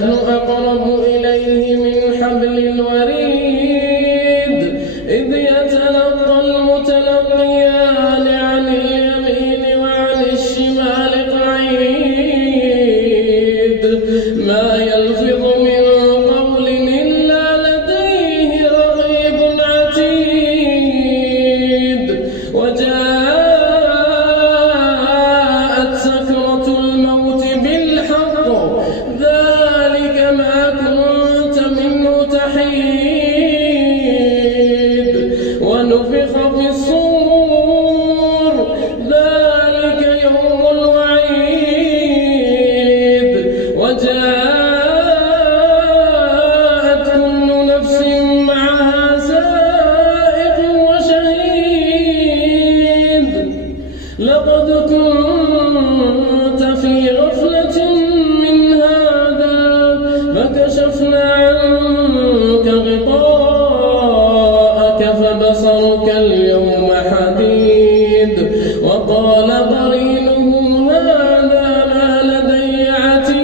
ونحن أقرب إليه من حبل الوريد إذ يتلقى المتلقيان عن اليمين وعن الشمال قعيد ما يلفظ من قول إلا لديه رقيب عتيد وجاءت سكرة الموت بالحق ذلك ما كنت منه تحيد ونفخ في الصور ذلك يوم الوعيد وجاءت كل نفس معها سائق وشهيد لقد كنت في غفلة من هذا فكشفنا عنك غطاءك فبصرك اليوم حديد وقال قرينه هذا ما لدي عتيد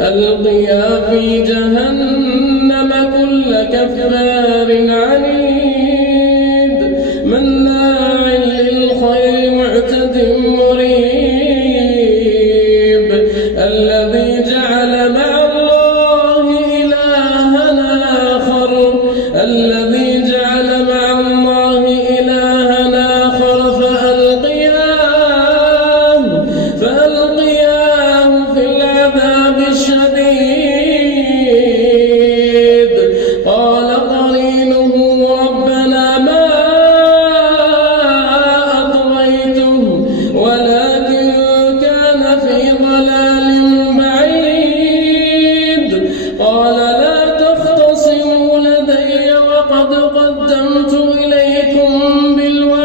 ألقيا في جهنم كل كفار عنيد مناع للخير معتد مريب الذي جعل مع الله إلها آخر فألقياه في العذاب الشديد قال قرينه ربنا ما أطغيته ولكن كان في ضلال بعيد قال لا تختصموا لدي وقد قدمت إليكم بالوعيد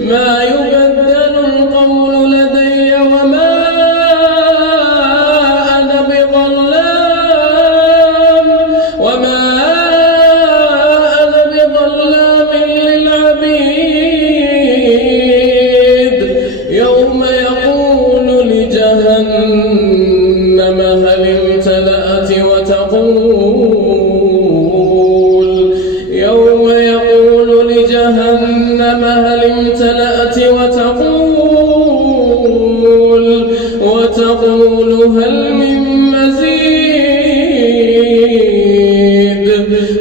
ما يبدل القول لدي وما أنا بظلام للعبيد يوم يقول لجهنم هل امتلأت وتقول هل من مزيد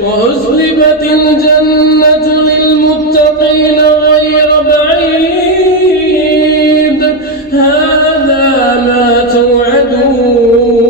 وأزلفت الجنة للمتقين غير بعيد هذا ما توعدون